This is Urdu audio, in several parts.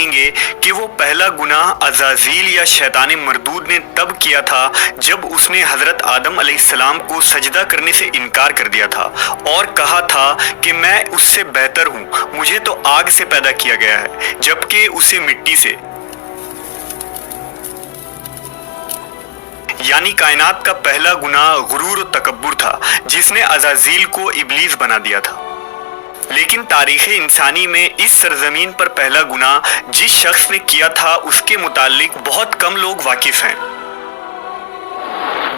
کہیں گے کہ وہ پہلا گناہ عزازیل یا شیطان مردود نے تب کیا تھا جب اس نے حضرت آدم علیہ السلام کو سجدہ کرنے سے انکار کر دیا تھا اور کہا تھا کہ میں اس سے بہتر ہوں، مجھے تو آگ سے پیدا کیا گیا ہے جبکہ اسے مٹی سے۔ یعنی کائنات کا پہلا گناہ غرور و تکبر تھا جس نے عزازیل کو ابلیس بنا دیا تھا۔ لیکن تاریخ انسانی میں اس سرزمین پر پہلا گناہ جس شخص نے کیا تھا اس کے متعلق بہت کم لوگ واقف ہیں۔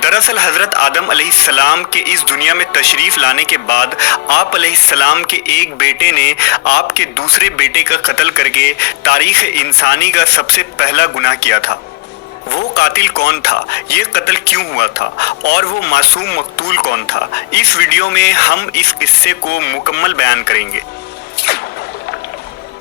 دراصل حضرت آدم علیہ السلام کے اس دنیا میں تشریف لانے کے بعد آپ علیہ السلام کے ایک بیٹے نے آپ کے دوسرے بیٹے کا قتل کر کے تاریخ انسانی کا سب سے پہلا گناہ کیا تھا۔ وہ قاتل کون تھا، یہ قتل کیوں ہوا تھا، اور وہ معصوم مقتول کون تھا، اس ویڈیو میں ہم اس قصے کو مکمل بیان کریں گے۔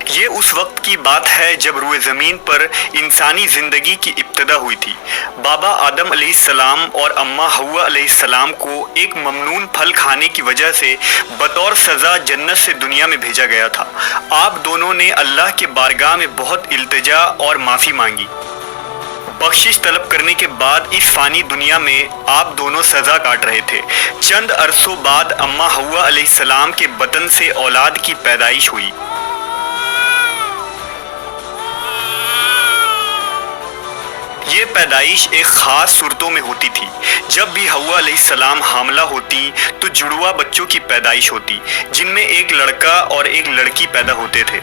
یہ اس وقت کی بات ہے جب روئے زمین پر انسانی زندگی کی ابتدا ہوئی تھی۔ بابا آدم علیہ السلام اور اماں حوا علیہ السلام کو ایک ممنون پھل کھانے کی وجہ سے بطور سزا جنت سے دنیا میں بھیجا گیا تھا۔ آپ دونوں نے اللہ کے بارگاہ میں بہت التجا اور معافی مانگی۔ بخشش طلب کرنے کے بعد اس فانی دنیا میں آپ دونوں سزا کاٹ رہے تھے۔ چند عرصوں بعد اماں حوا علیہ السلام کے بطن سے اولاد کی پیدائش ہوئی۔ یہ پیدائش ایک خاص صورتوں میں ہوتی تھی۔ جب بھی حوا علیہ السلام حاملہ ہوتی تو جڑواں بچوں کی پیدائش ہوتی جن میں ایک لڑکا اور ایک لڑکی پیدا ہوتے تھے۔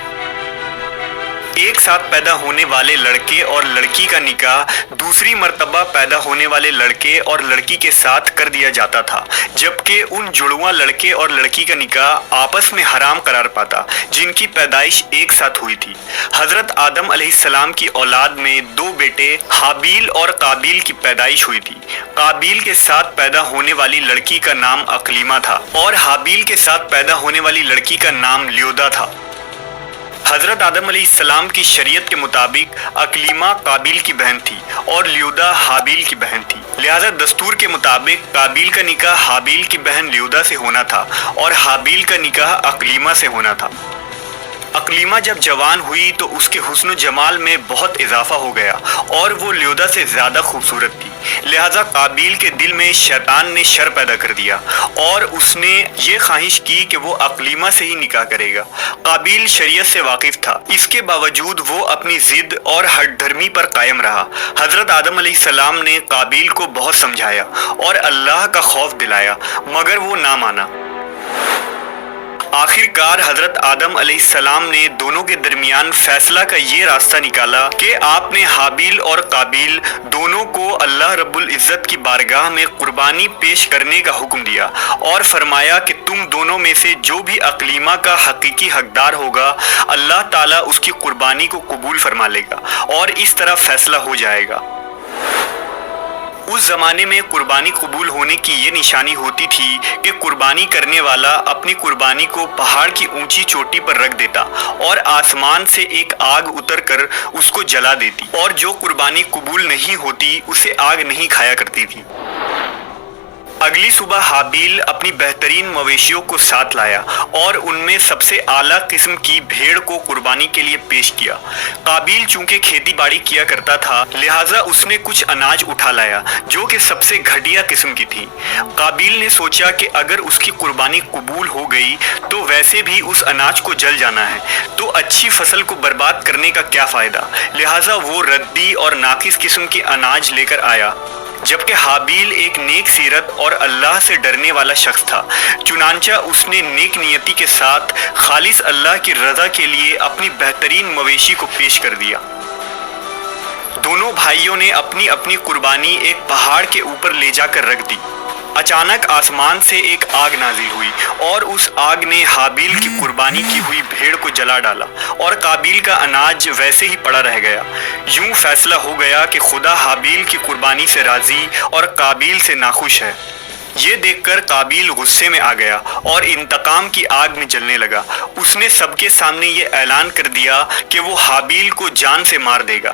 ایک ساتھ پیدا ہونے والے لڑکے اور لڑکی کا نکاح دوسری مرتبہ پیدا ہونے والے لڑکے اور لڑکی کے ساتھ کر دیا جاتا تھا، جبکہ ان جڑواں لڑکے اور لڑکی کا نکاح آپس میں حرام قرار پاتا جن کی پیدائش ایک ساتھ ہوئی تھی۔ حضرت آدم علیہ السلام کی اولاد میں دو بیٹے حابیل اور قابیل کی پیدائش ہوئی تھی۔ قابیل کے ساتھ پیدا ہونے والی لڑکی کا نام اقلیمہ تھا اور حابیل کے ساتھ پیدا ہونے والی لڑکی کا نام لیودا تھا۔ حضرت آدم علیہ السلام کی شریعت کے مطابق اقلیمہ قابیل کی بہن تھی اور لیودا حابیل کی بہن تھی، لہذا دستور کے مطابق قابیل کا نکاح حابیل کی بہن لیودا سے ہونا تھا اور حابیل کا نکاح اقلیمہ سے ہونا تھا۔ اقلیمہ جب جوان ہوئی تو اس کے حسن و جمال میں بہت اضافہ ہو گیا اور وہ لیودا سے زیادہ خوبصورت تھی، لہذا قابیل کے دل میں شیطان نے شر پیدا کر دیا اور اس نے یہ خواہش کی کہ وہ اقلیمہ سے ہی نکاح کرے گا۔ قابیل شریعت سے واقف تھا، اس کے باوجود وہ اپنی ضد اور ہٹ دھرمی پر قائم رہا۔ حضرت آدم علیہ السلام نے قابیل کو بہت سمجھایا اور اللہ کا خوف دلایا مگر وہ نہ مانا۔ آخر کار حضرت آدم علیہ السلام نے دونوں کے درمیان فیصلہ کا یہ راستہ نکالا کہ آپ نے حابیل اور قابیل دونوں کو اللہ رب العزت کی بارگاہ میں قربانی پیش کرنے کا حکم دیا اور فرمایا کہ تم دونوں میں سے جو بھی اقلیمہ کا حقیقی حقدار ہوگا اللہ تعالیٰ اس کی قربانی کو قبول فرما لے گا اور اس طرح فیصلہ ہو جائے گا۔ اس زمانے میں قربانی قبول ہونے کی یہ نشانی ہوتی تھی کہ قربانی کرنے والا اپنی قربانی کو پہاڑ کی اونچی چوٹی پر رکھ دیتا اور آسمان سے ایک آگ اتر کر اس کو جلا دیتی، اور جو قربانی قبول نہیں ہوتی اسے آگ نہیں کھایا کرتی تھی۔ اگلی صبح حابیل اپنی بہترین مویشیوں کو ساتھ لایا اور ان میں سب سے اعلیٰ قسم کی بھیڑ کو قربانی کے لیے پیش کیا۔ قابیل چونکہ کھیتی باڑی کیا کرتا تھا لہٰذا اس نے کچھ اناج اٹھا لایا جو کہ سب سے گھٹیا قسم کی تھی۔ قابیل نے سوچا کہ اگر اس کی قربانی قبول ہو گئی تو ویسے بھی اس اناج کو جل جانا ہے، تو اچھی فصل کو برباد کرنے کا کیا فائدہ، لہٰذا وہ ردی اور ناقص قسم کے اناج لے کر آیا۔ جبکہ حابیل ایک نیک سیرت اور اللہ سے ڈرنے والا شخص تھا، چنانچہ اس نے نیک نیتی کے ساتھ خالص اللہ کی رضا کے لیے اپنی بہترین مویشی کو پیش کر دیا۔ دونوں بھائیوں نے اپنی اپنی قربانی ایک پہاڑ کے اوپر لے جا کر رکھ دی۔ اچانک آسمان سے ایک آگ نازل ہوئی اور اس آگ نے حابیل کی قربانی کی ہوئی بھیڑ کو جلا ڈالا اور قابیل کا اناج ویسے ہی پڑا رہ گیا۔ یوں فیصلہ ہو گیا کہ خدا حابیل کی قربانی سے راضی اور قابیل سے ناخوش ہے۔ یہ دیکھ کر قابیل غصے میں آ گیا اور انتقام کی آگ میں جلنے لگا۔ اس نے سب کے سامنے یہ اعلان کر دیا کہ وہ حابیل کو جان سے مار دے گا۔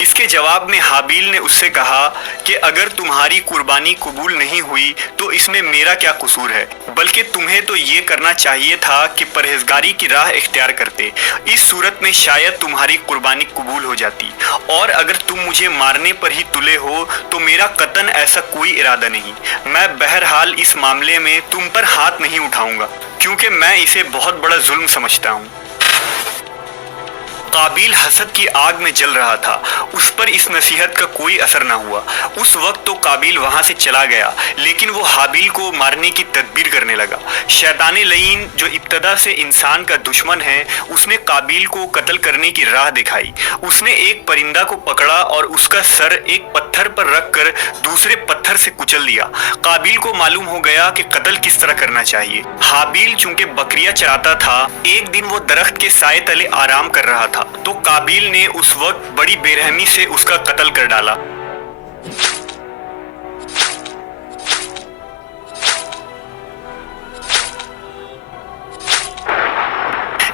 اس کے جواب میں حابیل نے اس سے کہا کہ اگر تمہاری قربانی قبول نہیں ہوئی تو اس میں میرا کیا قصور ہے، بلکہ تمہیں تو یہ کرنا چاہیے تھا کہ پرہیزگاری کی راہ اختیار کرتے، اس صورت میں شاید تمہاری قربانی قبول ہو جاتی، اور اگر تم مجھے مارنے پر ہی تلے ہو تو میرا قطعاً ایسا کوئی ارادہ نہیں، میں بہرحال اس معاملے میں تم پر ہاتھ نہیں اٹھاؤں گا کیونکہ میں اسے بہت بڑا ظلم سمجھتا ہوں۔ قابیل حسد کی آگ میں جل رہا تھا، اس پر اس نصیحت کا کوئی اثر نہ ہوا۔ اس وقت تو قابیل وہاں سے چلا گیا، لیکن وہ حابیل کو مارنے کی تدبیر کرنے لگا۔ شیطان لعین جو ابتدا سے انسان کا دشمن ہے، اس نے قابیل کو قتل کرنے کی راہ دکھائی۔ اس نے ایک پرندہ کو پکڑا اور اس کا سر ایک پتھر پر رکھ کر دوسرے پتھر سے کچل دیا۔ قابیل کو معلوم ہو گیا کہ قتل کس طرح کرنا چاہیے۔ حابیل چونکہ بکریاں چراتا تھا، ایک دن وہ درخت کے سائے تلے آرام کر رہا تھا تو قابیل نے اس وقت بڑی بے رحمی سے اس کا قتل کر ڈالا۔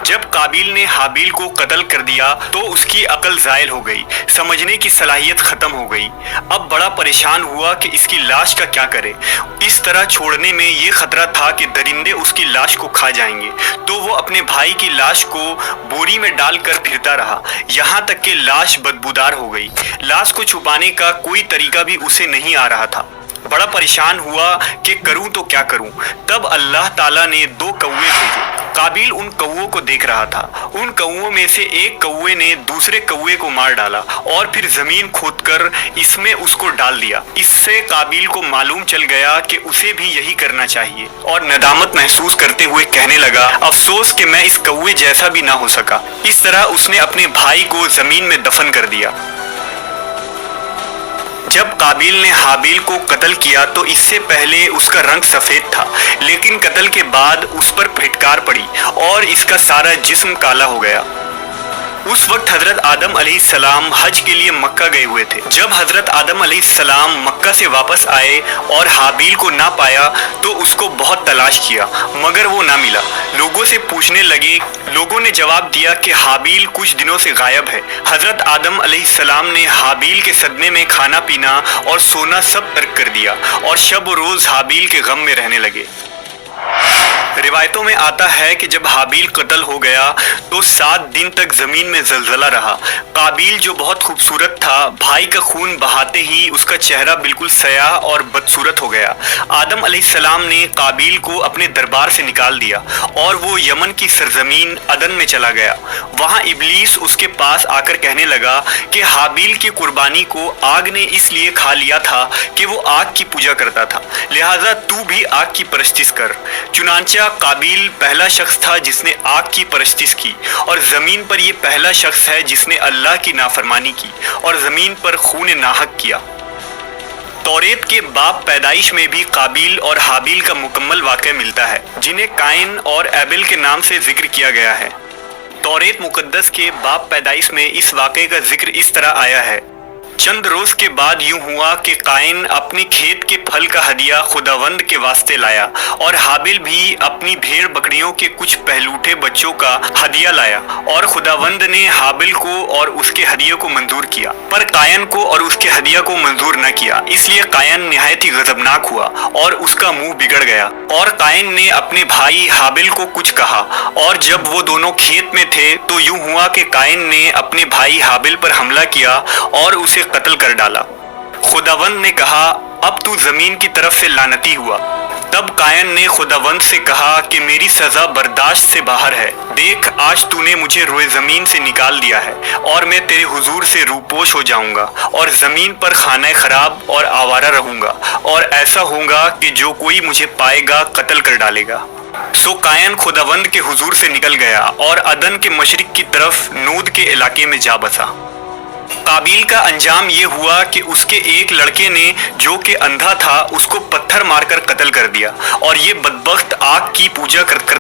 جب قابیل نے حابیل کو قتل کر دیا تو اس کی عقل زائل ہو گئی، سمجھنے کی صلاحیت ختم ہو گئی۔ اب بڑا پریشان ہوا کہ اس کی لاش کا کیا کرے۔ اس طرح چھوڑنے میں یہ خطرہ تھا کہ درندے اس کی لاش کو کھا جائیں گے، تو وہ اپنے بھائی کی لاش کو بوری میں ڈال کر پھرتا رہا، یہاں تک کہ لاش بدبودار ہو گئی۔ لاش کو چھپانے کا کوئی طریقہ بھی اسے نہیں آ رہا تھا۔ بڑا پریشان ہوا کہ کروں تو کیا کروں۔ تب اللہ تعالیٰ نے 2 کوے بھیجے۔ قابیل ان کووں کو دیکھ رہا تھا۔ ان کووں میں سے ایک کوے نے دوسرے کوے کو مار ڈالا اور پھر زمین کھود کر اس میں اس کو ڈال دیا۔ اس سے قابیل کو معلوم چل گیا کہ اسے بھی یہی کرنا چاہیے، اور ندامت محسوس کرتے ہوئے کہنے لگا، افسوس کہ میں اس کوے جیسا بھی نہ ہو سکا۔ اس طرح اس نے اپنے بھائی کو زمین میں دفن کر دیا۔ جب قابیل نے حابیل کو قتل کیا تو اس سے پہلے اس کا رنگ سفید تھا، لیکن قتل کے بعد اس پر پھٹکار پڑی اور اس کا سارا جسم کالا ہو گیا۔ اس وقت حضرت آدم علیہ السلام حج کے لیے مکہ گئے ہوئے تھے۔ جب حضرت آدم علیہ السلام مکہ سے واپس آئے اور حابیل کو نہ پایا تو اس کو بہت تلاش کیا مگر وہ نہ ملا۔ لوگوں سے پوچھنے لگے، لوگوں نے جواب دیا کہ حابیل کچھ دنوں سے غائب ہے۔ حضرت آدم علیہ السلام نے حابیل کے صدمے میں کھانا پینا اور سونا سب ترک کر دیا اور شب و روز حابیل کے غم میں رہنے لگے۔ روایتوں میں آتا ہے کہ جب حابیل قتل ہو گیا تو 7 دن تک زمین میں زلزلہ رہا۔ قابیل جو بہت خوبصورت تھا، بھائی کا خون بہاتے ہی اس کا چہرہ بالکل سیاہ اور بدصورت ہو گیا۔ آدم علیہ السلام نے قابیل کو اپنے دربار سے نکال دیا اور وہ یمن کی سرزمین عدن میں چلا گیا۔ وہاں ابلیس اس کے پاس آ کر کہنے لگا کہ حابیل کی قربانی کو آگ نے اس لیے کھا لیا تھا کہ وہ آگ کی پوجا کرتا تھا، لہٰذا تو بھی آگ کی پرستش کر۔ چنانچہ قابیل پہلا شخص تھا جس نے آگ کی پرستش کی، اور زمین پر یہ پہلا شخص ہے جس نے اللہ کی نافرمانی کی اور زمین پر خون ناحق کیا۔ توریت کے باب پیدائش میں بھی قابیل اور حابیل کا مکمل واقعہ ملتا ہے، جنہیں قائن اور ایبل کے نام سے ذکر کیا گیا ہے۔ توریت مقدس کے باب پیدائش میں اس واقعے کا ذکر اس طرح آیا ہے، چند روز کے بعد یوں ہوا کہ قائن اپنے کھیت کے پھل کا ہدیہ خداوند کے واسطے لایا، اور حابیل بھی اپنی بھیڑ بکریوں کے کچھ پہلوٹے بچوں کا ہدیہ لایا، اور خداوند نے حابیل کو اور اس کے ہدیے کو منظور کیا، پر قائن کو اور اس کے ہدیہ کو منظور نہ کیا۔ اس لیے قائن نہایت ہی غضبناک ہوا اور اس کا منہ بگڑ گیا، اور قائن نے اپنے بھائی حابیل کو کچھ کہا، اور جب وہ دونوں کھیت میں تھے تو یوں ہوا کہ قائن نے اپنے بھائی حابیل پر حملہ کیا اور اسے قتل کر ڈالا۔ خداوند نے کہا، اب تو زمین کی طرف سے لعنتی ہوا۔ تب قائن نے خداوند سے کہا کہ میری سزا برداشت سے باہر ہے، دیکھ آج تو نے مجھے روئے زمین سے نکال دیا ہے اور میں تیرے حضور سے روپوش ہو جاؤں گا اور زمین پر خانہ خراب اور آوارہ رہوں گا، اور ایسا ہوگا کہ جو کوئی مجھے پائے گا قتل کر ڈالے گا۔ سو قائن خداوند کے حضور سے نکل گیا اور عدن کے مشرق کی طرف نود کے علاقے میں جا بسا۔ قابیل کا انجام یہ ہوا کہ اس کے ایک لڑکے نے جو کہ اندھا تھا اس کو پتھر مار کر قتل کر دیا، اور یہ بدبخت آگ کی پوجا کرتا